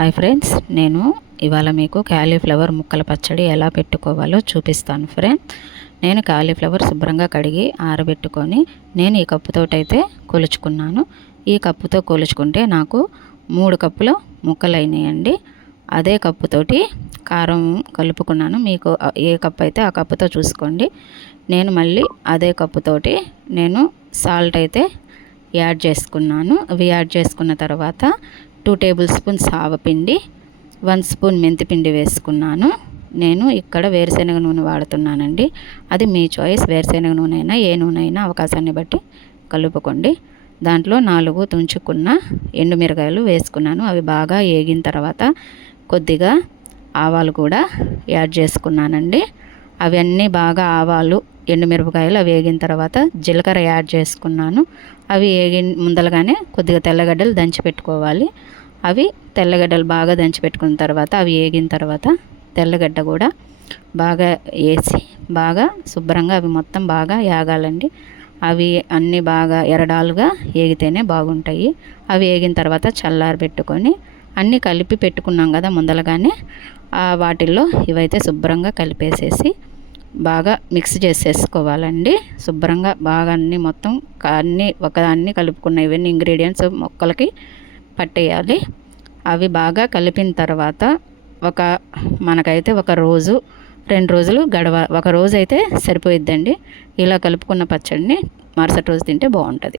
Hi friends, నేను ఇవాళ మీకు క్యాలీఫ్లవర్ ముక్కల పచ్చడి ఎలా పెట్టుకోవాలో చూపిస్తాను ఫ్రెండ్స్. నేను క్యాలీఫ్లవర్ శుభ్రంగా కడిగి ఆరబెట్టుకొని నేను ఈ కప్పుతోటైతే కొలుచుకున్నాను. ఈ కప్పుతో కొలుచుకుంటే నాకు 3 కప్పుల ముక్కలు అయినాయండి. అదే కప్పుతోటి కారం కలుపుకున్నాను. మీకు ఏ కప్పు అయితే ఆ కప్పుతో చూసుకోండి. నేను మళ్ళీ అదే కప్పుతోటి నేను సాల్ట్ అయితే యాడ్ చేసుకున్నాను. అవి యాడ్ చేసుకున్న తర్వాత 2 టేబుల్ స్పూన్స్ ఆవపిండి, 1 స్పూన్ మెంతిపిండి వేసుకున్నాను. నేను ఇక్కడ వేరుశనగ నూనె వాడుతున్నానండి. అది మీ చాయిస్, వేరుశనగ నూనె అయినా ఏ నూనె అయినా అవకాశాన్ని బట్టి కలుపుకోండి. దాంట్లో 4 తుంచుకున్న ఎండుమిరకాయలు వేసుకున్నాను. అవి బాగా ఏగిన తర్వాత కొద్దిగా ఆవాలు కూడా యాడ్ చేసుకున్నానండి. అవన్నీ బాగా ఆవాలు, ఎండుమిరపకాయలు అవి వేగిన తర్వాత జీలకర్ర యాడ్ చేసుకున్నాను. అవి ముందలగానే కొద్దిగా తెల్లగడ్డలు దంచి పెట్టుకోవాలి. అవి తెల్లగడ్డలు బాగా దంచి పెట్టుకున్న తర్వాత అవి వేగిన తర్వాత తెల్లగడ్డ కూడా బాగా వేసి బాగా శుభ్రంగా అవి మొత్తం బాగా వేగాలండి. అవి అన్నీ బాగా ఎరడాలుగా వేగితేనే బాగుంటాయి. అవి వేగిన తర్వాత చల్లారబెట్టుకొని అన్నీ కలిపి పెట్టుకున్నాం కదా ముందలగానే, వాటిల్లో ఇవైతే శుభ్రంగా కలిపేసేసి బాగా మిక్స్ చేసేసుకోవాలండి. శుభ్రంగా బాగా అన్నీ మొత్తం అన్నీ ఒకదాన్ని కలుపుకున్న ఇవన్నీ ఇంగ్రీడియంట్స్ మొక్కలకి పట్టేయాలి. అవి బాగా కలిపిన తర్వాత మనకైతే 1 రోజు 2 రోజులు ఒక రోజు అయితే సరిపోయిద్దండి. ఇలా కలుపుకున్న పచ్చడిని మరుసటి రోజు తింటే బాగుంటుంది.